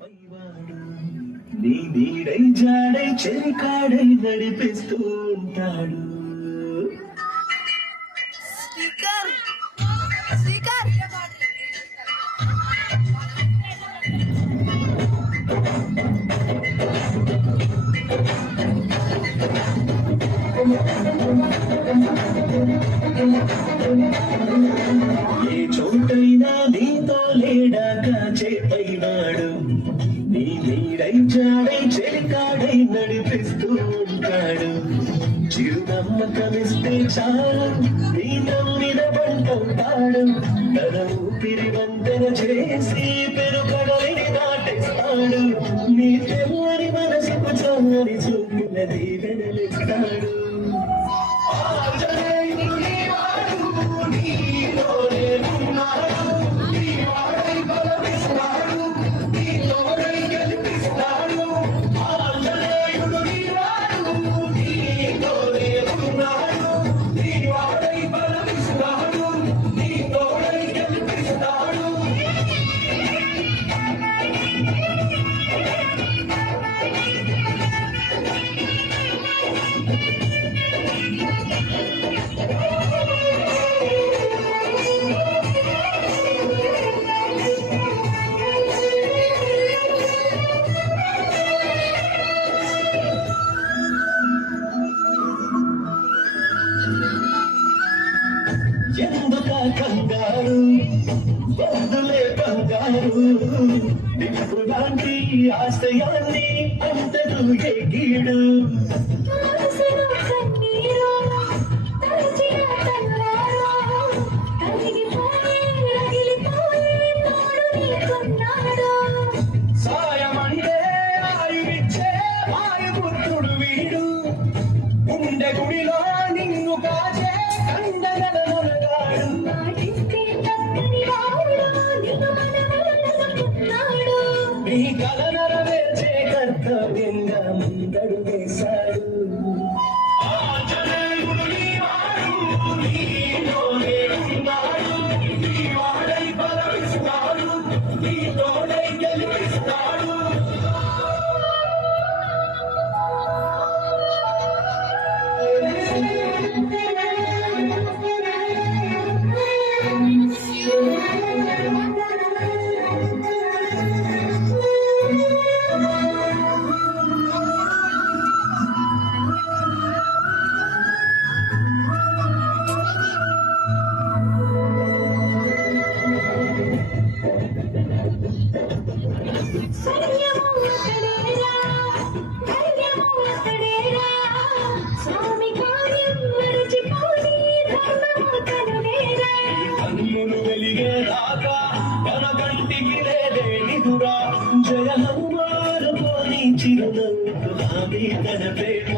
పైవాడు నీ నీడై జాడై చెరికాడై నడిపిస్తూ ఉంటాడు. స్పీకర్ స్పీకర్ ఏ చోటైనా నీతో లేడా కాచే పైవాడు నీ నీడై జాడై చెరికాడై నడిపిస్తూ ఉంటాడు. చిరునమ్మకమిస్తే చాలు నీ నమ్మిన బంటవుతాడు. తన ఊపిరి వంతెన చేసి పెరుగడలిని దాటిస్తాడు. నీ తెల్లని మనసుకు చల్లని చూపిన దీవెనలిస్తాడు. ఎందుక కంగారు వద్దులే బంగారు నిప్పు లాంటి ఆశయాన్ని అంతరు ఎగిడు. సాయమంటే ఆయువిచ్చే ఆయుపుత్రుడు వీడు. గుండె గుడిలో నిన్ను కాచే నీ కల నెరవేర్చే కర్తవ్యంగా ముందడు వేశాడు. ఆంజనేయుడు నీవాడు, నీలోనే ఉన్నాడు. నీ వాడై బలమిస్తాడు, నీ తోడై గెలిపిస్తాడు. కన్నులు వెలిగేదాకా తన కంటికి లేదే నిదురా. జయ హనుమాను పోని చిరునవ్వు హామీ తన పేరు.